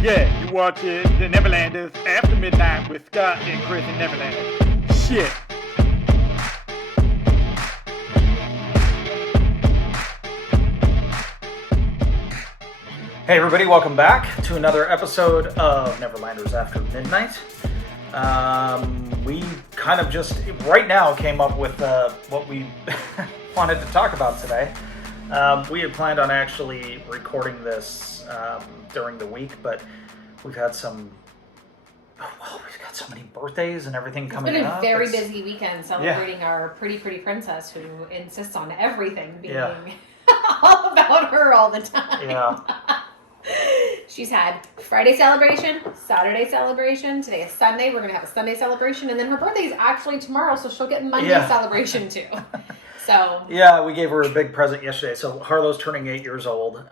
Yeah, you watch it, The Neverlanders, after midnight with Scott and Chris and Neverland. Shit. Hey everybody, welcome back to another episode of Neverlanders After Midnight. We kind of just right now came up with what we wanted to talk about today. We had planned on actually recording this during the week, but we've got we've got so many birthdays and everything coming up. It's been a very busy weekend celebrating our pretty princess who insists on everything being all about her all the time. Yeah. She's had Friday celebration, Saturday celebration, today is Sunday, we're going to have a Sunday celebration, and then her birthday is actually tomorrow, so she'll get Monday celebration too. So yeah, we gave her a big present yesterday. So Harlow's turning 8 years old.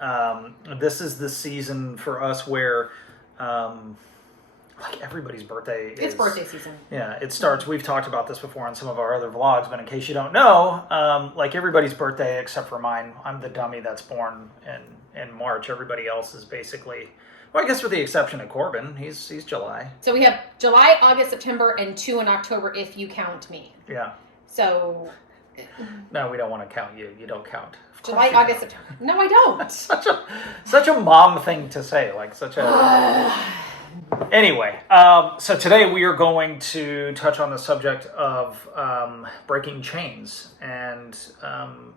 This is the season for us where like everybody's birthday it's birthday season. Yeah, it starts. We've talked about this before on some of our other vlogs, but in case you don't know, like everybody's birthday except for mine. I'm the dummy that's born in March. Everybody else is basically, well, I guess with the exception of Corbin, he's July. So we have July, August, September, and 2 in October if you count me. Yeah. So no, we don't want to count you. You don't count. July, August, September. No, I don't. such a mom thing to say. Like such a. Anyway, so today we are going to touch on the subject of breaking chains, and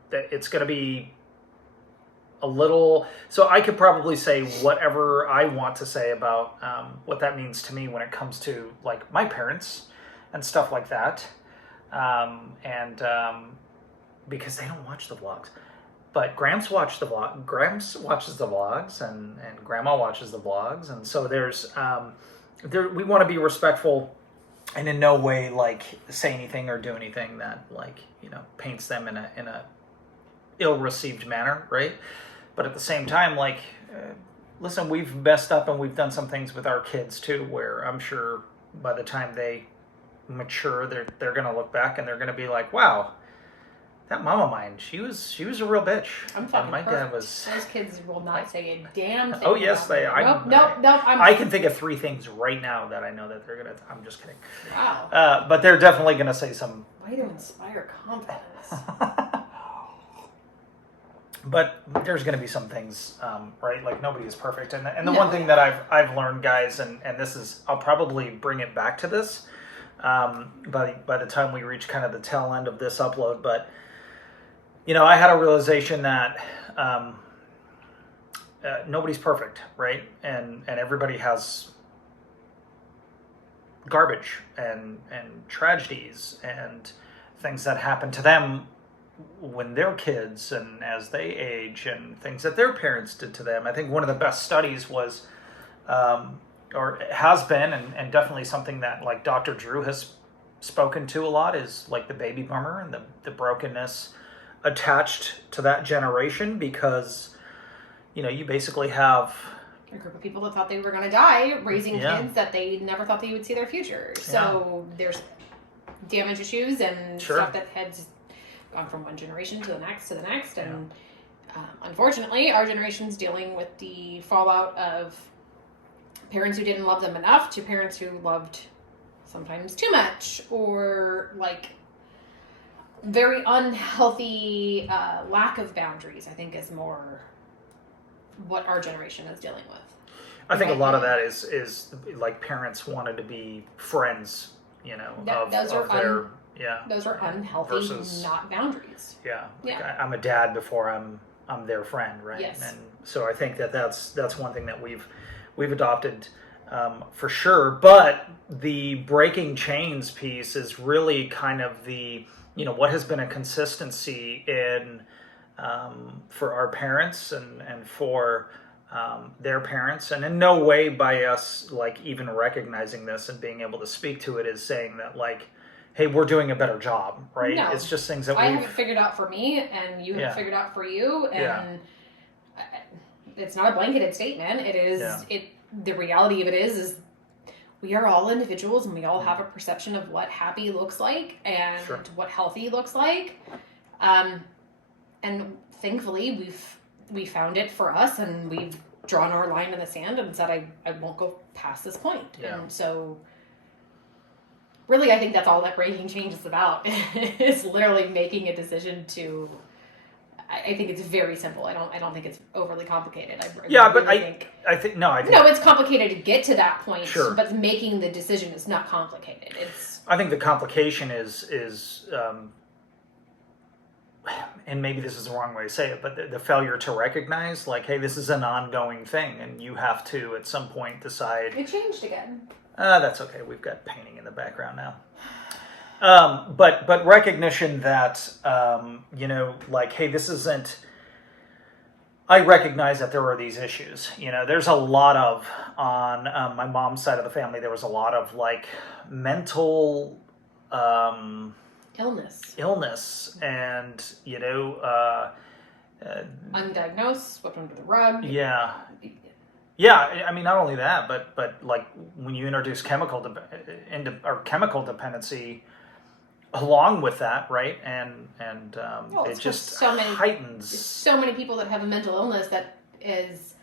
it's going to be a little. So I could probably say whatever I want to say about what that means to me when it comes to like my parents and stuff like that, because they don't watch the vlogs. But Gramps watches the vlogs, and Grandma watches the vlogs, and so we want to be respectful, and in no way like say anything or do anything that like paints them in a ill-received manner, right? But at the same time, like, listen, we've messed up and we've done some things with our kids too, where I'm sure by the time they mature, they're gonna look back and they're gonna be like, wow. That mom of mine, she was a real bitch. I'm fucking my perfect. Dad was. Those kids will not say a damn thing. Oh yes, they. Nope. I can think of 3 things right now that I know that they're gonna. I'm just kidding. Wow. But they're definitely gonna say some. Way to inspire confidence. But there's gonna be some things, right? Like nobody is perfect, and the one thing that I've learned, guys, and this is, I'll probably bring it back to this, by the time we reach kind of the tail end of this upload, but. I had a realization that nobody's perfect, right? And everybody has garbage and tragedies and things that happen to them when they're kids and as they age and things that their parents did to them. I think one of the best studies was, or has been, and definitely something that like Dr. Drew has spoken to a lot, is like the baby boomer and the brokenness attached to that generation, because you basically have a group of people that thought they were going to die raising kids that they never thought they would see their future. So there's damage issues and stuff that has gone from one generation to the next and unfortunately our generation's dealing with the fallout of parents who didn't love them enough to parents who loved sometimes too much, or like very unhealthy lack of boundaries, I think, is more what our generation is dealing with. I think a lot of that is like parents wanted to be friends, those are unhealthy, versus, not boundaries. Yeah. Like I'm a dad before I'm their friend, right? Yes. And so I think that's one thing that we've adopted for sure. But the breaking chains piece is really kind of the what has been a consistency in for our parents and for their parents, and in no way by us like even recognizing this and being able to speak to it is saying that like, hey, we're doing a better job, right? No. It's just things that I haven't figured out for me, and you have figured out for you, and it's not a blanketed statement. It is the reality of it is we are all individuals, and we all have a perception of what happy looks like and what healthy looks like. And thankfully we found it for us, and we've drawn our line in the sand and said, I won't go past this point. Yeah. And so really, I think that's all that breaking change is about. It's literally making a decision to. I think it's very simple. I don't think it's overly complicated. I think no, it's complicated to get to that point. Sure. But making the decision is not complicated. I think the complication is and maybe this is the wrong way to say it, but the failure to recognize, like, hey, this is an ongoing thing, and you have to at some point decide. It changed again. That's okay. We've got painting in the background now. But recognition that, like, hey, this isn't, I recognize that there are these issues. There's a lot of, on my mom's side of the family, there was a lot of, like, mental illness and, undiagnosed, swept under the rug. Yeah. Yeah, I mean, not only that, but like when you introduce chemical dependency along with that, right? And it just heightens. So many people that have a mental illness that is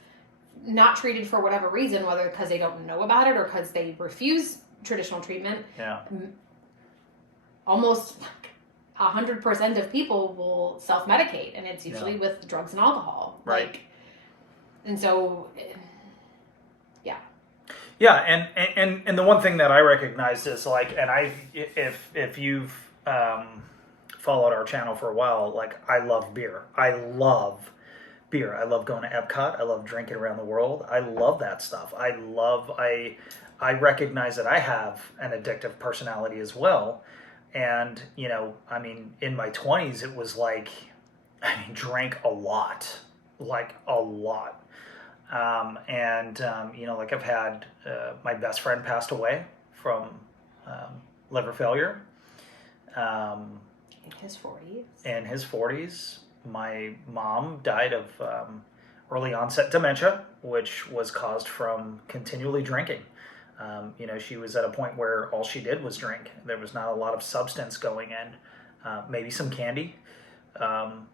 not treated for whatever reason, whether because they don't know about it or because they refuse traditional treatment. Yeah. Almost 100% of people will self-medicate, and it's usually with drugs and alcohol. Right. And so. Yeah, and the one thing that I recognized is, like, and if you've followed our channel for a while, like, I love beer. I love going to Epcot. I love drinking around the world. I love that stuff. I recognize that I have an addictive personality as well. And, I mean, in my 20s, it was like, drank a lot. Like, a lot. Like, I've had, my best friend passed away from liver failure. In his 40s. In his 40s. My mom died of early onset dementia, which was caused from continually drinking. She was at a point where all she did was drink. There was not a lot of substance going in. Maybe some candy.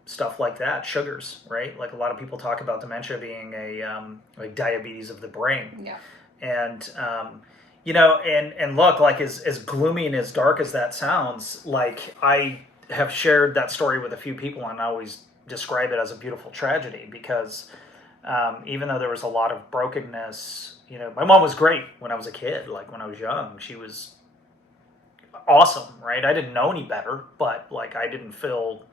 Stuff like that, sugars, right? Like, a lot of people talk about dementia being like diabetes of the brain. Yeah. And, and look, like, as gloomy and as dark as that sounds, like, I have shared that story with a few people, and I always describe it as a beautiful tragedy because even though there was a lot of brokenness, my mom was great when I was a kid. Like, when I was young, she was awesome, right? I didn't know any better, but, like, I didn't feel...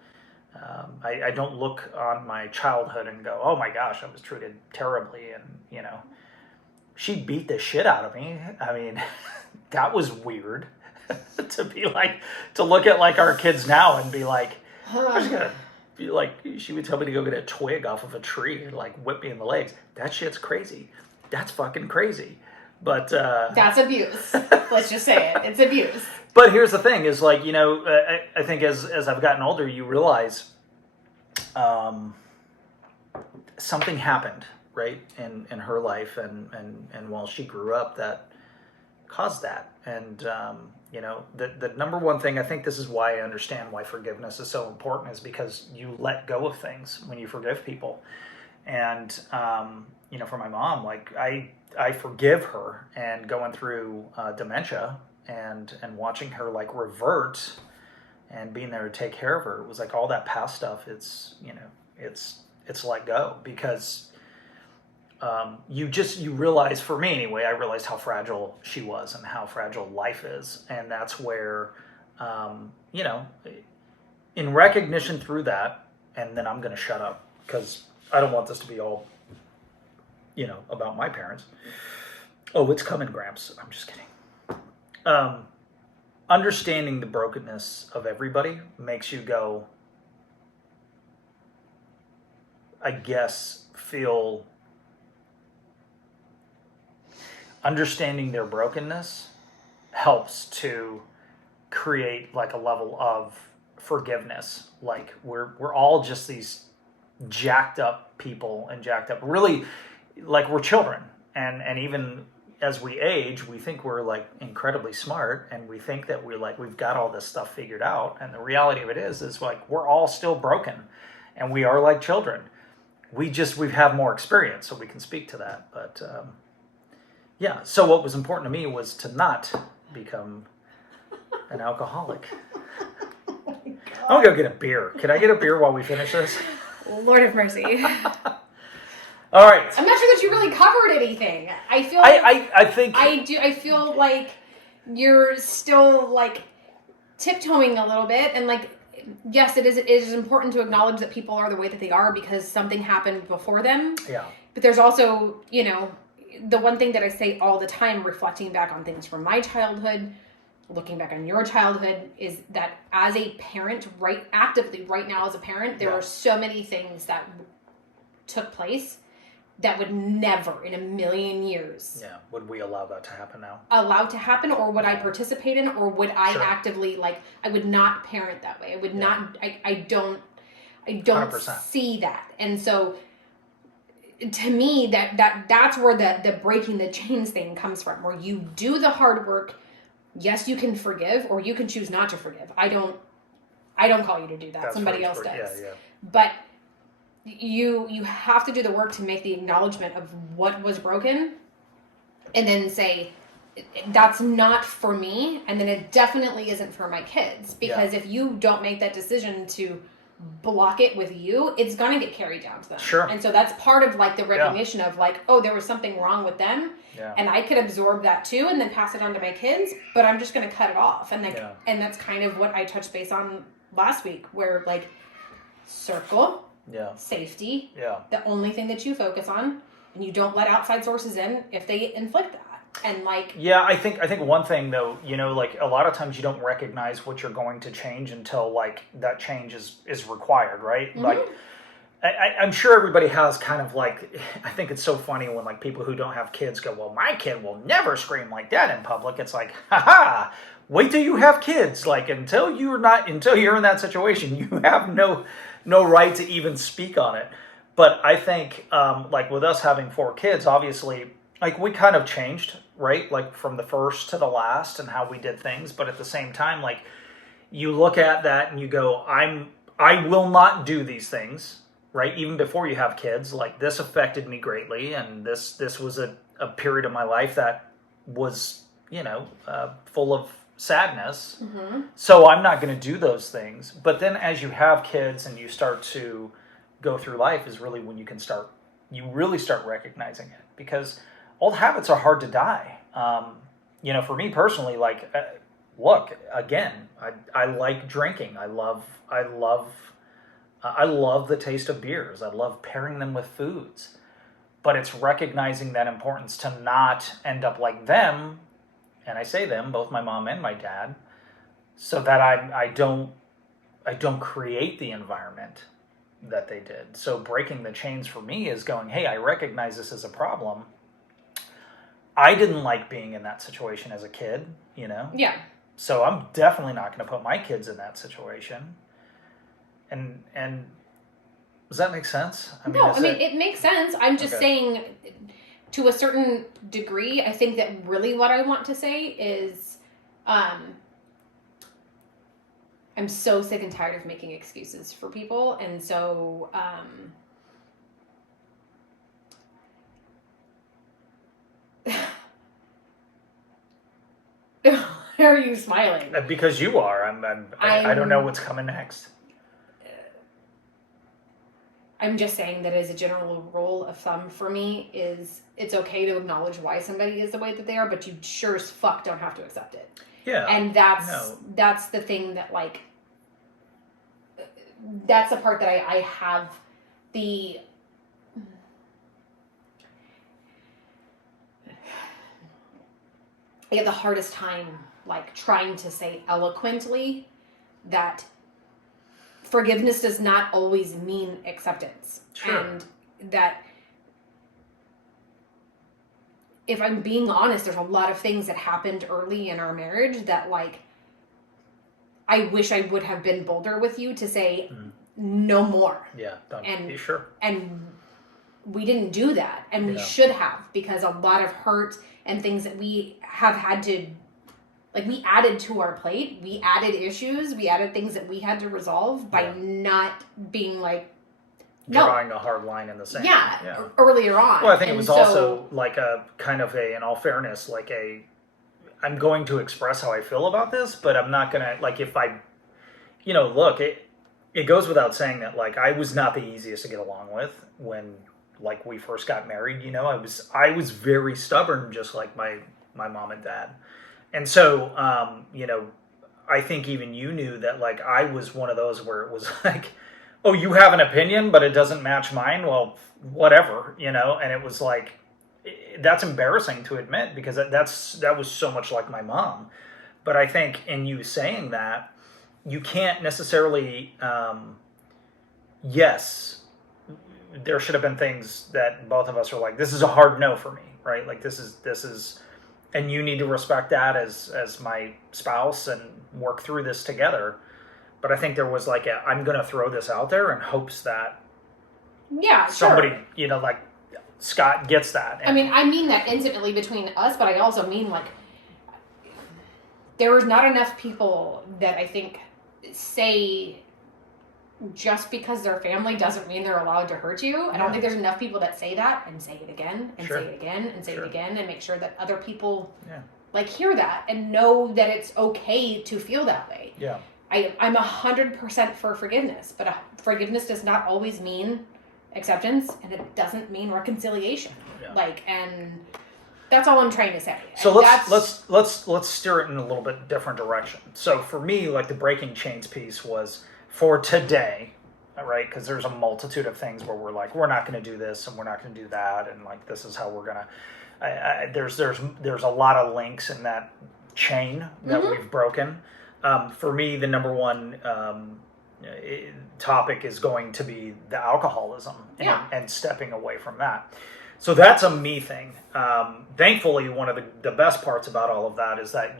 I don't look on my childhood and go, oh my gosh, I was treated terribly. And, she beat the shit out of me. I mean, that was weird to look at, like, our kids now and be like, I'm just gonna be like, she would tell me to go get a twig off of a tree and, like, whip me in the legs. That shit's crazy. That's fucking crazy. But, that's abuse. Let's just say it. It's abuse. But here's the thing is, like, I think as I've gotten older, you realize something happened, right, in her life and while she grew up that caused that. And, the number one thing, I think this is why I understand why forgiveness is so important, is because you let go of things when you forgive people. And, for my mom, like, I forgive her, and going through dementia and watching her, like, revert and being there to take care of her, it was like all that past stuff. It's let go, because you realize, for me anyway, I realized how fragile she was and how fragile life is. And that's where, in recognition through that, and then I'm going to shut up because I don't want this to be all, about my parents. Oh, it's coming, Gramps. I'm just kidding. Understanding the brokenness of everybody makes you go, I guess, feel... Understanding their brokenness helps to create, like, a level of forgiveness. Like, we're all just these jacked up people and jacked up, really, like, we're children. And even as we age, we think we're, like, incredibly smart, and we think that we've got all this stuff figured out. And the reality of it is like, we're all still broken, and we are like children. we've had more experience, so we can speak to that. But yeah, so what was important to me was to not become an alcoholic. I'm gonna go get a beer. Can I get a beer while we finish this? Lord have mercy. All right. I'm not sure that you really covered anything. I feel I think I feel like you're still like tiptoeing a little bit, and like, yes, it is important to acknowledge that people are the way that they are because something happened before them. Yeah. But there's also, the one thing that I say all the time, reflecting back on things from my childhood, looking back on your childhood, is that as a parent, actively right now as a parent, there are so many things that took place that would never in a million years. Yeah. Would we allow that to happen now? Allowed to happen, or would I participate in, or would I actively, I would not parent that way. I would not, I don't 100%. See that. And so to me, that's where the breaking the chains thing comes from, where you do the hard work. Yes, you can forgive, or you can choose not to forgive. I don't call you to do that. That's somebody else does. Yeah. But you have to do the work to make the acknowledgement of what was broken, and then say, that's not for me, and then it definitely isn't for my kids. Because if you don't make that decision to block it with you, it's going to get carried down to them. Sure. And so that's part of the recognition of oh, there was something wrong with them. Yeah. And I could absorb that too and then pass it on to my kids, but I'm just going to cut it off. And and that's kind of what I touched base on last week, where circle, safety, the only thing that you focus on, and you don't let outside sources in if they inflict that. And I think one thing though, a lot of times you don't recognize what you're going to change until that change is required, right? Mm-hmm. I'm sure everybody has kind of I think it's so funny when people who don't have kids go, well, my kid will never scream like that in public. It's haha, wait till you have kids. Until you're in that situation, you have no right to even speak on it. But I think with us having 4 kids, obviously, we kind of changed, right? From the first to the last and how we did things. But at the same time, you look at that and you go, I will not do these things, right? Even before you have kids, this affected me greatly. And this was a period of my life that was, full of sadness. Mm-hmm. So I'm not going to do those things. But then as you have kids and you start to go through life is really when you really start recognizing it, because old habits are hard to die. For me personally, look, again, I like drinking. I love the taste of beers. I love pairing them with foods. But it's recognizing that importance to not end up like them, and I say them, both my mom and my dad, so that I don't create the environment that they did. So breaking the chains for me is going, hey, I recognize this as a problem. I didn't like being in that situation as a kid, Yeah. So I'm definitely not going to put my kids in that situation. And does that make sense? It makes sense. I'm just saying, to a certain degree, I think that really what I want to say is, I'm so sick and tired of making excuses for people. And so, why are you smiling? Because you are. I don't know what's coming next. I'm just saying that as a general rule of thumb for me is it's okay to acknowledge why somebody is the way that they are, but you sure as fuck don't have to accept it. Yeah. And that's the thing that that's the part that I have I get the hardest time trying to say eloquently that forgiveness does not always mean acceptance. Sure. And that if I'm being honest, there's a lot of things that happened early in our marriage that I wish I would have been bolder with you to say no more. Yeah. Sure. And we didn't do that. And we should have, because a lot of hurt and things that we have had to, we added to our plate. We added issues. We added things that we had to resolve by not being drawing a hard line in the sand. Yeah, earlier on. Well, I think it was also like a kind of in all fairness, like I'm going to express how I feel about this, but I'm not going to, like, if I, look, it goes without saying that, like, I was not the easiest to get along with when, like, we first got married. I was very stubborn, just like my mom and dad. And so, I think even you knew that, like, I was one of those where it was like, oh, you have an opinion, but it doesn't match mine. Well, whatever, and it was like, that's embarrassing to admit because that was so much like my mom. But I think in you saying that, you can't necessarily, yes, there should have been things that both of us are like, this is a hard no for me, right? Like this is, and you need to respect that as my spouse and work through this together. But I think there was like I'm going to throw this out there in hopes that somebody, like Scott gets that. And I mean that intimately between us, but I also mean like there is not enough people that I think say just because they're family doesn't mean they're allowed to hurt you. I don't think there's enough people that say that and say it again and say it again and say it again and make sure that other people like hear that and know that it's okay to feel that way. Yeah. I'm 100% for forgiveness, but forgiveness does not always mean acceptance, and it doesn't mean reconciliation. Yeah. And that's all I'm trying to say. So let's steer it in a little bit different direction. So for me, like the breaking chains piece was for today, right? Because there's a multitude of things where we're like, we're not going to do this and we're not going to do that, and like this is how we're gonna. There's a lot of links in that chain that we've broken. For me, the number one topic is going to be the alcoholism and stepping away from that. So that's a me thing. Thankfully, one of the best parts about all of that is that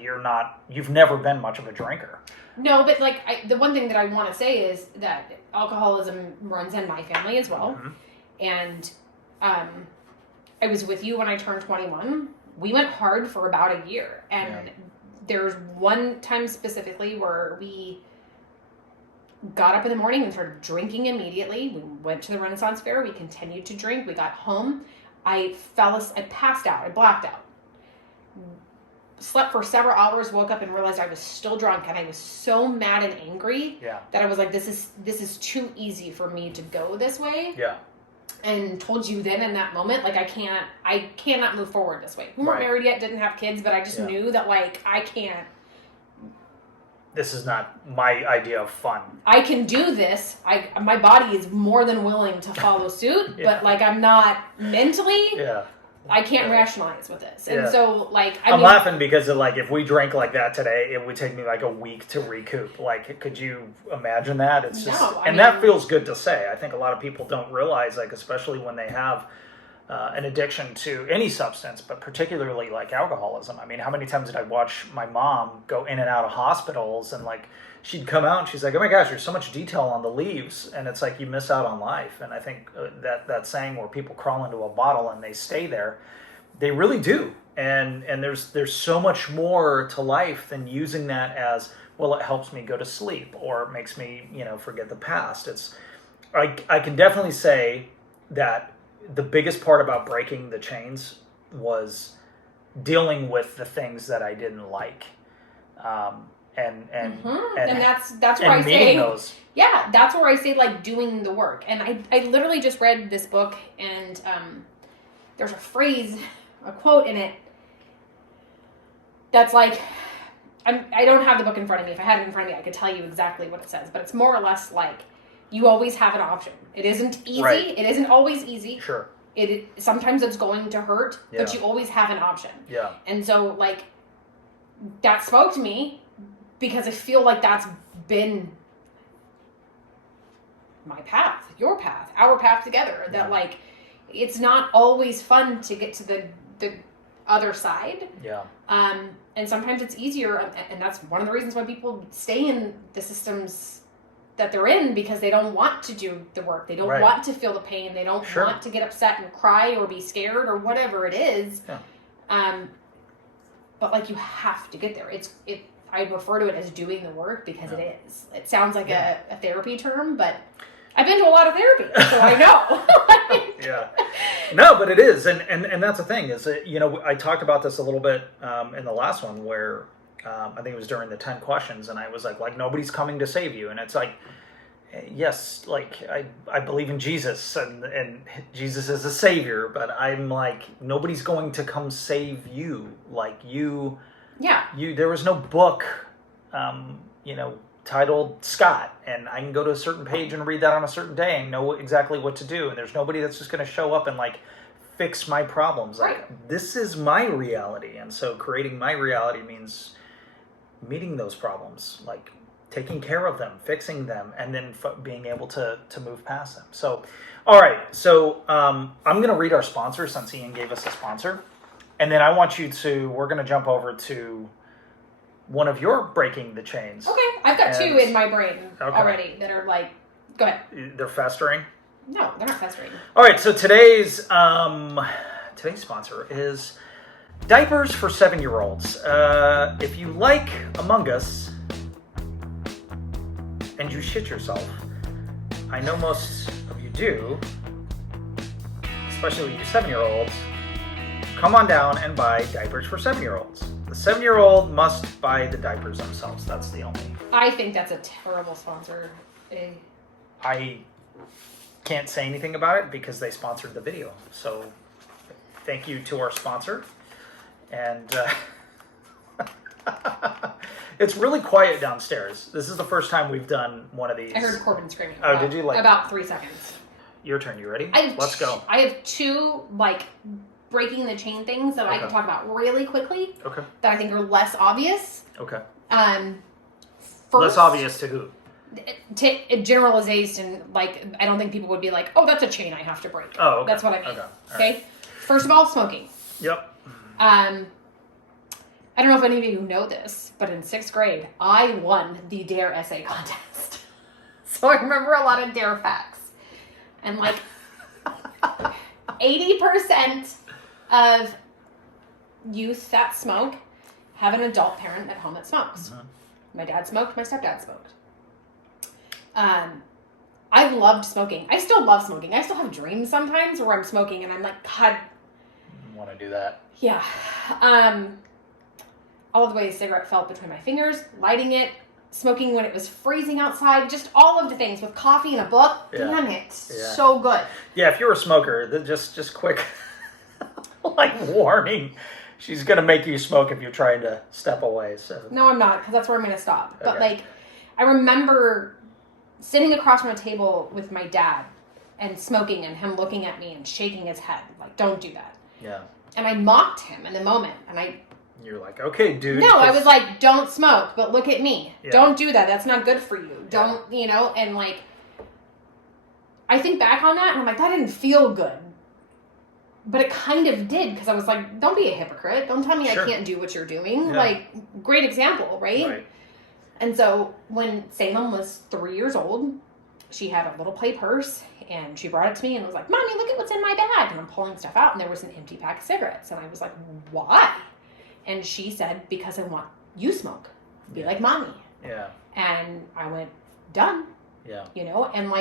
you've never been much of a drinker. No, but like the one thing that I want to say is that alcoholism runs in my family as well. Mm-hmm. And I was with you when I turned 21. We went hard for about a year. And there's one time specifically where we got up in the morning and started drinking immediately. We went to the Renaissance Fair. We continued to drink. We got home. I passed out. I blacked out. Slept for several hours, woke up and realized I was still drunk, and I was so mad and angry that I was like, this is too easy for me to go this way. Yeah. And told you then in that moment, like, I cannot move forward this way. We weren't married yet, didn't have kids, but I just knew that, like, I can't. This is not my idea of fun. I can do this. My body is more than willing to follow suit, but, like, I'm not mentally. Yeah. I can't rationalize with this. And so, like, I'm laughing because of, like, if we drank like that today, it would take me like a week to recoup. Like, could you imagine that? It's just, that feels good to say. I think a lot of people don't realize, like, especially when they have an addiction to any substance, but particularly like alcoholism. I mean, how many times did I watch my mom go in and out of hospitals, and like she'd come out and she's like, oh my gosh, there's so much detail on the leaves, and it's like you miss out on life. And I think that saying where people crawl into a bottle and they stay there, they really do. And there's so much more to life than using that as, well, it helps me go to sleep or it makes me, forget the past. I can definitely say that the biggest part about breaking the chains was dealing with the things that I didn't like. And that's where I say those. Yeah, that's where I say, like, doing the work. And I literally just read this book, and there's a quote in it that's like, I don't have the book in front of me. If I had it in front of me, I could tell you exactly what it says, but it's more or less like, you always have an option. It isn't easy. Right. It isn't always easy. Sure. Sometimes it's going to hurt, but you always have an option. Yeah. And so, like, that spoke to me because I feel like that's been my path, your path, our path together. That, like, it's not always fun to get to the other side. Yeah. And sometimes it's easier, and that's one of the reasons why people stay in the systems that they're in, because they don't want to do the work. They don't want to feel the pain. They don't want to get upset and cry or be scared or whatever it is. Yeah. But, like, you have to get there. I refer to it as doing the work because it is. It sounds like a therapy term, but I've been to a lot of therapy, so I know. Yeah. No, but it is. And that's the thing is that, I talked about this a little bit in the last one where I think it was during the 10 questions, and I was like nobody's coming to save you. And it's like, yes, like I believe in Jesus and Jesus is a savior, but I'm like, nobody's going to come save you. Like you, there was no book, titled Scott, and I can go to a certain page and read that on a certain day and know exactly what to do. And there's nobody that's just going to show up and like fix my problems. Right. Like this is my reality. And so creating my reality means meeting those problems, like taking care of them, fixing them, and then being able to move past them. So, all right. So I'm going to read our sponsor since Ian gave us a sponsor. And then we're going to jump over to one of your breaking the chains. Okay. I've got two in my brain already that are like, go ahead. They're festering? No, they're not festering. All right. So today's sponsor is diapers for 7-year-olds. If you like Among Us and you shit yourself, I know most of you do, especially you 7-year-olds, come on down and buy diapers for 7-year-olds. The 7-year-old must buy the diapers themselves. That's the only. I think that's a terrible sponsor. I can't say anything about it because they sponsored the video. So thank you to our sponsor. And it's really quiet downstairs. This is the first time we've done one of these. I heard Corbin screaming. Oh, did you? About 3 seconds. Your turn. You ready? Let's go. I have two, breaking the chain things that I can talk about really quickly. Okay. That I think are less obvious. Okay. First, less obvious to who? Generalization, I don't think people would be like, oh, that's a chain I have to break. Oh, okay. That's what I mean. Okay. Right. First of all, smoking. Yep. I don't know if any of you know this, but in 6th grade, I won the DARE essay contest. So I remember a lot of DARE facts. And 80% of youth that smoke have an adult parent at home that smokes. Mm-hmm. My dad smoked, my stepdad smoked. I loved smoking. I still love smoking. I still have dreams sometimes where I'm smoking and I'm like, God. I want to do that. Yeah. All of the way a cigarette felt between my fingers, lighting it, smoking when it was freezing outside, just all of the things with coffee and a book. Yeah. Damn it. Yeah. So good. Yeah, if you're a smoker, just quick warning. She's going to make you smoke if you're trying to step away. So no, I'm not, because that's where I'm going to stop. Okay. But I remember sitting across from a table with my dad and smoking and him looking at me and shaking his head. Don't do that. Yeah. And I mocked him in the moment. And you're like, okay, dude. No, I was like, don't smoke, but look at me. Yeah. Don't do that. That's not good for you. Don't, and I think back on that and I'm like, that didn't feel good. But it kind of did, because I was like, don't be a hypocrite. Don't tell me Sure. I can't do what you're doing. Yeah. Great example, right? And so when Salem was 3 years old, she had a little play purse, and she brought it to me and was like, Mommy, look at what's in my bag. And I'm pulling stuff out, and there was an empty pack of cigarettes. And I was like, why? And she said, because I want you smoke. Be like Mommy. Yeah. And I went, done. Yeah. And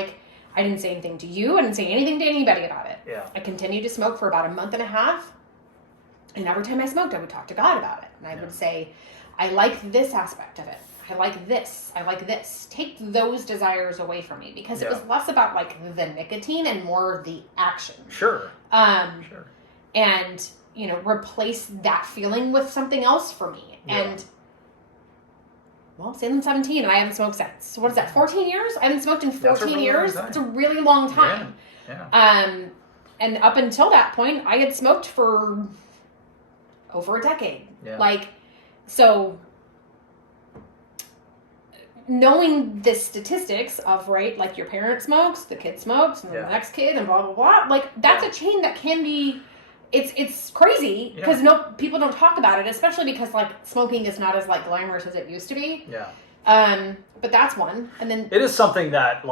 I didn't say anything to you. I didn't say anything to anybody about it. Yeah. I continued to smoke for about a month and a half. And every time I smoked, I would talk to God about it. And I would say, I like this aspect of it. I like this. I like this. Take those desires away from me. Because it was less about the nicotine and more the action. Sure. Sure. And, replace that feeling with something else for me. Yeah. And Salem's 17 and I haven't smoked since. So what is that, 14 years? I haven't smoked in 14 years. It's a really long time. Yeah. And up until that point, I had smoked for over a decade. Yeah. So knowing the statistics of, your parent smokes, the kid smokes, and the next kid, and blah, blah, blah, that's a chain that can be, it's crazy, because people don't talk about it, especially because, smoking is not as, glamorous as it used to be. Yeah. But that's one. And then it is something that,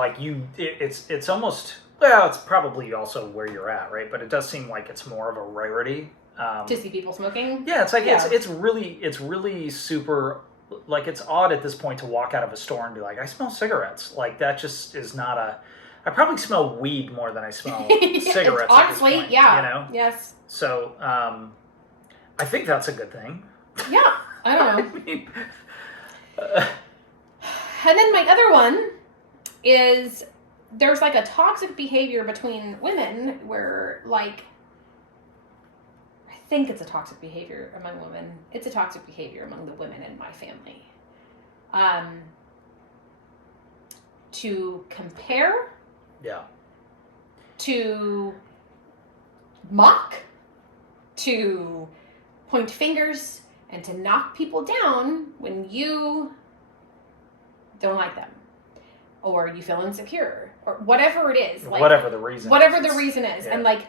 it's almost, well, it's probably also where you're at, right? But it does seem like it's more of a rarity. To see people smoking? Yeah, it's it's really super, it's odd at this point to walk out of a store and be like, I smell cigarettes. That just is not I probably smell weed more than I smell cigarettes. Honestly, at this point, yeah. You know? Yes. So, I think that's a good thing. Yeah. I don't know. I mean, And then my other one is there's like a toxic behavior between women where like I think it's a toxic behavior among women. It's a toxic behavior among the women in my family. To compare, yeah, to mock, to point fingers, and to knock people down when you don't like them, or you feel insecure, or whatever it is. Like, whatever the reason is. Yeah. And like,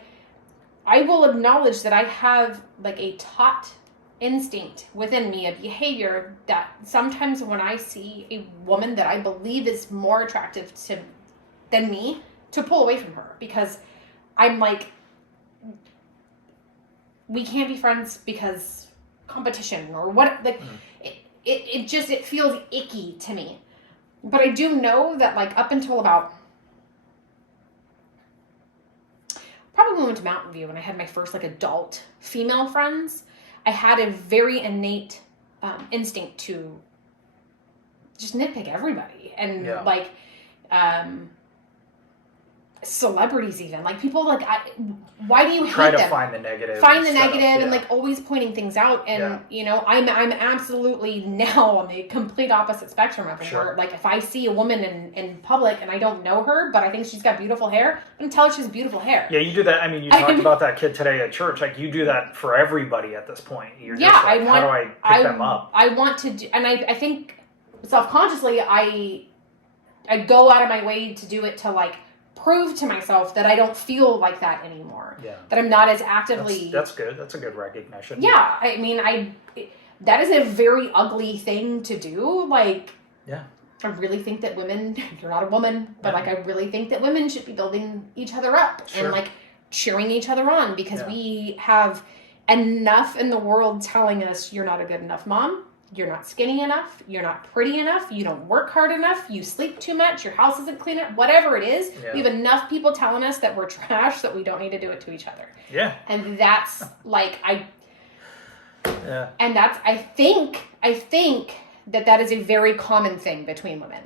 I will acknowledge that I have like a taught instinct within me, a behavior that sometimes when I see a woman that I believe is more attractive than me, to pull away from her, because I'm like, we can't be friends because competition or what, like, it feels icky to me. But I do know that like up until about probably when we went to Mountain View and I had my first like adult female friends, I had a very innate instinct to just nitpick everybody and like celebrities, even like people like why do you hate try to them? find the negative And like always pointing things out, and you know, I'm absolutely now on the complete opposite spectrum of it. Where, like, if I see a woman in public and I don't know her but I think she's got beautiful hair, I'm gonna tell her she has beautiful hair. Yeah, you do that. I mean, you talked about that kid today at church. Like, you do that for everybody at this point. You're just like, how do I pick them up? I want to do, and I think self-consciously I go out of my way to do it, to like prove to myself that I don't feel like that anymore. Yeah. That I'm not as actively. That's good. That's a good recognition. Yeah. I mean, that is a very ugly thing to do. Like, yeah. I really think that women, you're not a woman, but like, I really think that women should be building each other up and like cheering each other on, because we have enough in the world telling us you're not a good enough mom. You're not skinny enough, you're not pretty enough, you don't work hard enough, you sleep too much, your house isn't clean enough, whatever it is. Yeah. We have enough people telling us that we're trash, that we don't need to do it to each other. Yeah. And that's like, and that's, I think that is a very common thing between women.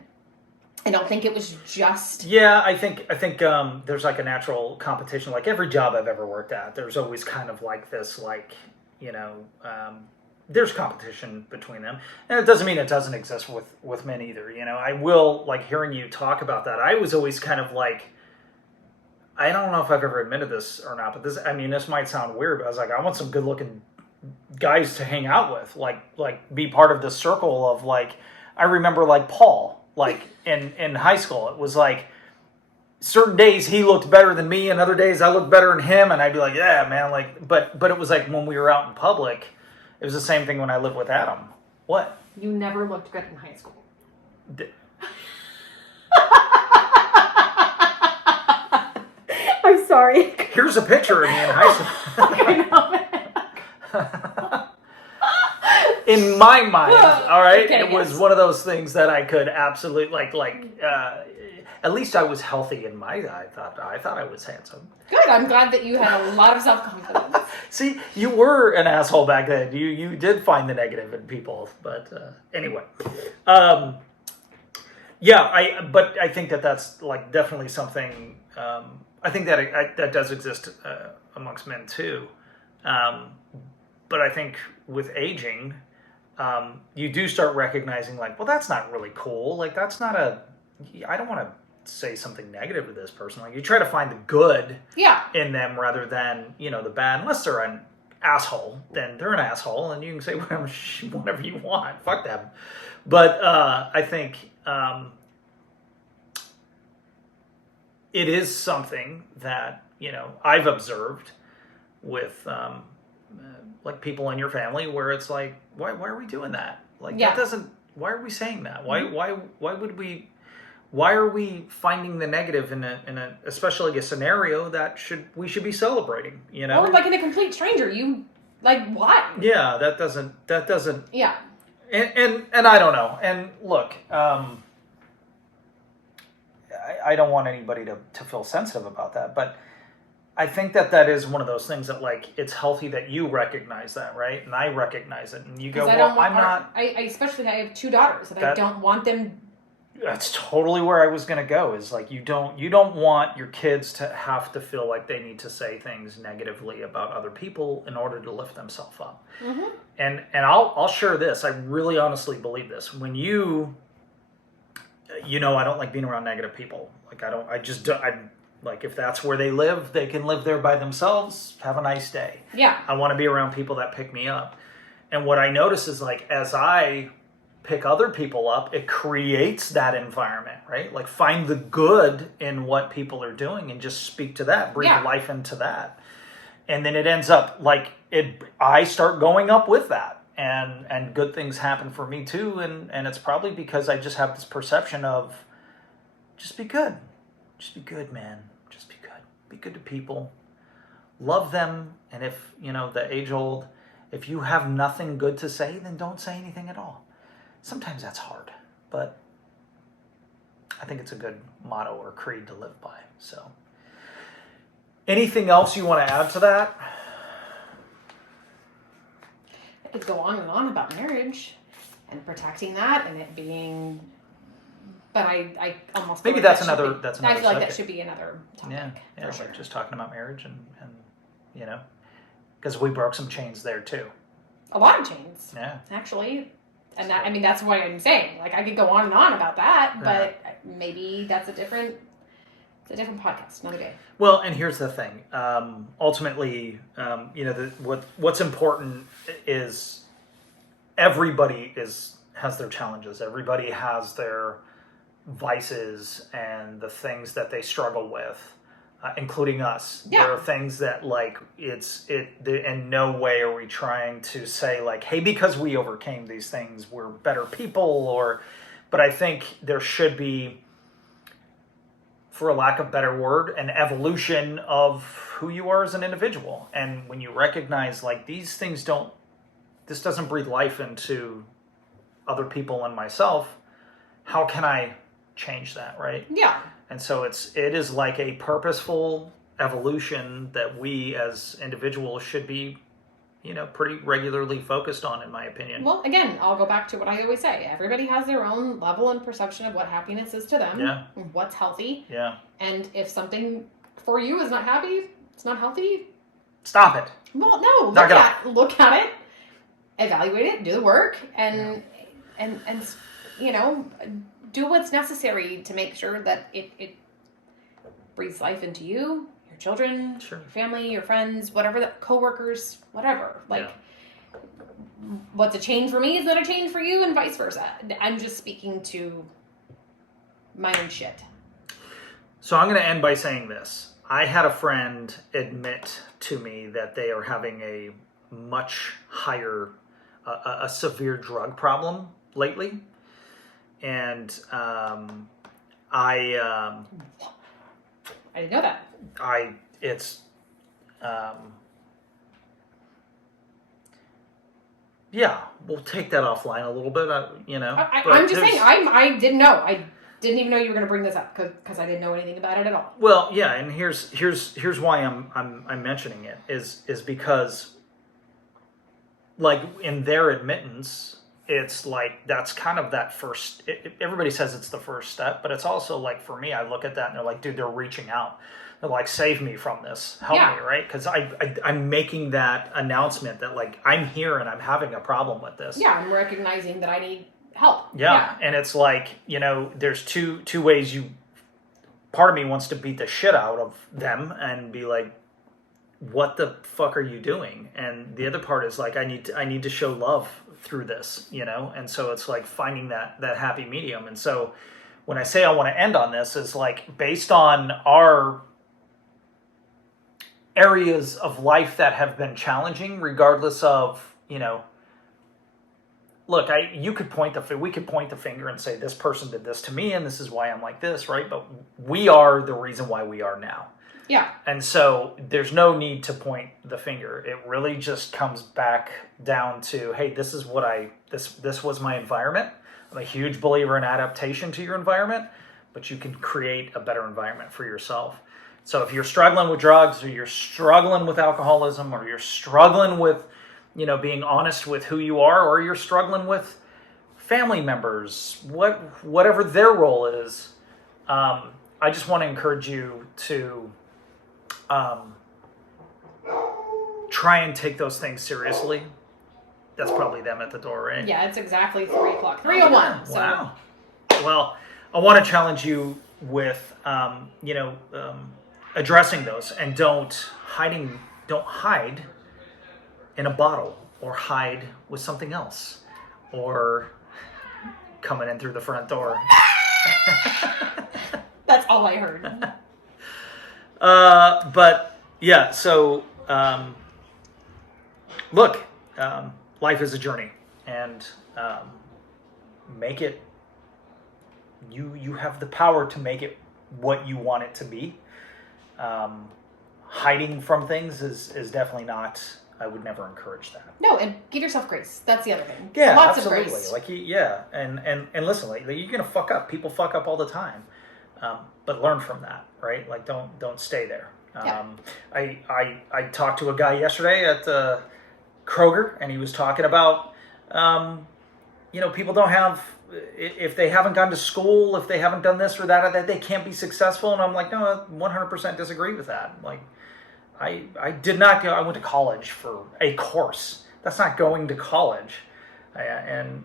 I don't think it was just... Yeah, I think there's like a natural competition. Like every job I've ever worked at, there's always kind of like this, like, you know... there's competition between them, and it doesn't mean it doesn't exist with men either. You know, I will, like, hearing you talk about that, I was always kind of like, I don't know if I've ever admitted this or not, but this might sound weird, but I was like, I want some good looking guys to hang out with, like be part of the circle of, like, I remember like Paul, like in high school, it was like certain days he looked better than me and other days I looked better than him, and I'd be like, yeah, man, like, but it was like when we were out in public. It was the same thing when I lived with Adam. What? You never looked good in high school. I'm sorry. Here's a picture of me in high school. In my mind, all right, it was one of those things that I could absolutely like. At least I was healthy in my. I thought I was handsome. Good. I'm glad that you had a lot of self-confidence. See, you were an asshole back then. You did find the negative in people, but anyway, yeah. But I think that's like definitely something. I think that that does exist amongst men too. But I think with aging, you do start recognizing, like, well, that's not really cool. Like, that's not I don't want to say something negative to this person. Like, you try to find the good in them rather than, you know, the bad. Unless they're an asshole, then they're an asshole, and you can say whatever you want. Fuck them. But I think it is something that, you know, I've observed with like people in your family where it's like, why are we doing that? Like, that doesn't. Why are we saying that? Why would we? Why are we finding the negative in a especially a scenario that we should be celebrating? You know, or like in a complete stranger, you like what? Yeah, that doesn't. Yeah. And I don't know. And look, I don't want anybody to feel sensitive about that, but I think that is one of those things that, like, it's healthy that you recognize that, right? And I recognize it, and you go, well, I'm not. I especially, I have 2 daughters, and I don't want them. That's totally where I was going to go, is like, you don't want your kids to have to feel like they need to say things negatively about other people in order to lift themselves up. Mm-hmm. And I'll share this. I really honestly believe this. When I don't like being around negative people. Like, like, if that's where they live, they can live there by themselves. Have a nice day. Yeah. I want to be around people that pick me up. And what I notice is, like, as I pick other people up, it creates that environment, right? Like, find the good in what people are doing and just speak to that, breathe life into that. And then it ends up like I start going up with that, and good things happen for me too. And it's probably because I just have this perception of just be good. Just be good, man. Just be good. Be good to people. Love them. And if, the age old, if you have nothing good to say, then don't say anything at all. Sometimes that's hard, but I think it's a good motto or creed to live by. So, anything else you want to add to that? I could go on and on about marriage and protecting that and it being, but I almost maybe feel like that's another. I feel like subject. that should be another topic. Yeah, for sure. like just talking about marriage and because we broke some chains there too. A lot of chains. Yeah, actually. And that, that's what I'm saying. Like, I could go on and on about that, but maybe that's a different podcast, another day. Well, and here's the thing. Ultimately, what's important is everybody has their challenges. Everybody has their vices and the things that they struggle with, including us. Yeah. There are things that, like, in no way are we trying to say, like, hey, because we overcame these things, we're better people, but I think there should be, for a lack of a better word, an evolution of who you are as an individual. And when you recognize, like, this doesn't breathe life into other people and myself, how can I change that, right? Yeah. And so it is like a purposeful evolution that we as individuals should be, pretty regularly focused on, in my opinion. Well, again, I'll go back to what I always say. Everybody has their own level and perception of what happiness is to them. Yeah. What's healthy. Yeah. And if something for you is not happy, it's not healthy. Stop it. Well, no. Look at it, evaluate it, do the work, and do what's necessary to make sure that it breathes life into you, your children, sure, your family, your friends, whatever, coworkers, whatever. Like, what's a change for me is not a change for you, and vice versa. I'm just speaking to my own shit. So I'm going to end by saying this. I had a friend admit to me that they are having a much higher, a severe drug problem lately. And I didn't know that. We'll take that offline a little bit, I'm just saying, I didn't know. I didn't even know you were going to bring this up because I didn't know anything about it at all. Well, yeah, and here's why I'm mentioning it is because, like, in their admittance, it's like that's kind of that first. Everybody says it's the first step, but it's also like, for me, I look at that and they're like, dude, they're reaching out. They're like, save me from this, help me, right? Because I'm making that announcement that, like, I'm here and I'm having a problem with this. Yeah, I'm recognizing that I need help. Yeah. And it's like, there's two ways part of me wants to beat the shit out of them and be like, what the fuck are you doing? And the other part is like, I need to show love through this, and so it's like finding that happy medium. And so when I say I want to end on this, is like, based on our areas of life that have been challenging, regardless of, look, we could point the finger and say, this person did this to me and this is why I'm like this, right? But we are the reason why we are now. Yeah. And so there's no need to point the finger. It really just comes back down to, hey, this is what this was my environment. I'm a huge believer in adaptation to your environment, but you can create a better environment for yourself. So if you're struggling with drugs, or you're struggling with alcoholism, or you're struggling with, being honest with who you are, or you're struggling with family members, whatever their role is, I just want to encourage you to try and take those things seriously. That's probably them at the door, right? Yeah, it's exactly 3 o'clock. 3:01. So. Wow. Well, I want to challenge you with, addressing those, and don't hide in a bottle, or hide with something else, or coming in through the front door. That's all I heard. But yeah, so look, life is a journey, and make it. You have the power to make it what you want it to be. Hiding from things is definitely not. I would never encourage that. No, and give yourself grace. That's the other thing. Yeah, Lots absolutely. of grace. And listen, like, you're gonna fuck up. People fuck up all the time, but learn from that, right? Like, don't stay there. Yeah. I talked to a guy yesterday at Kroger, and he was talking about, people don't have, if they haven't gone to school, if they haven't done this or that, they can't be successful. And I'm like, no, I 100% disagree with that. Like, I did not go. I went to college for a course. That's not going to college. I've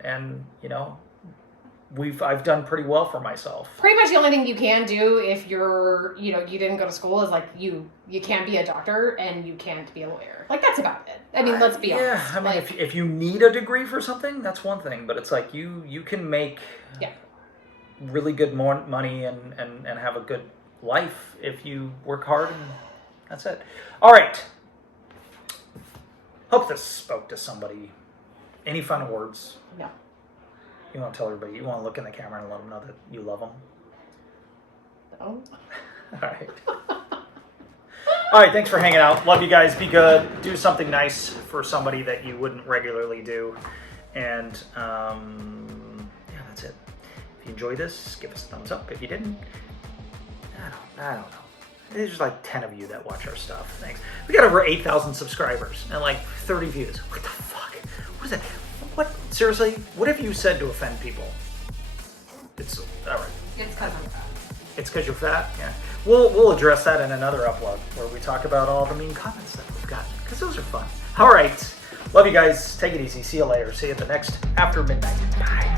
done pretty well for myself. Pretty much the only thing you can do if you're, you didn't go to school is, like, you can't be a doctor and you can't be a lawyer. Like, that's about it. I mean, let's be honest. Yeah, I mean, if you need a degree for something, that's one thing. But it's like you can make really good money and have a good life if you work hard, and that's it. All right. Hope this spoke to somebody. Any final words? No. You want to tell everybody, you want to look in the camera and let them know that you love them? No. All right. All right, thanks for hanging out. Love you guys. Be good. Do something nice for somebody that you wouldn't regularly do. And, that's it. If you enjoyed this, give us a thumbs up. If you didn't, I don't know. There's like 10 of you that watch our stuff. Thanks. We got over 8,000 subscribers and like 30 views. What the fuck? What is that? What? Seriously? What have you said to offend people? It's all right. It's because I'm fat. It's because you're fat? Yeah. We'll address that in another upload where we talk about all the mean comments that we've gotten, because those are fun. All right. Love you guys. Take it easy. See you later. See you at the next After Midnight. Bye.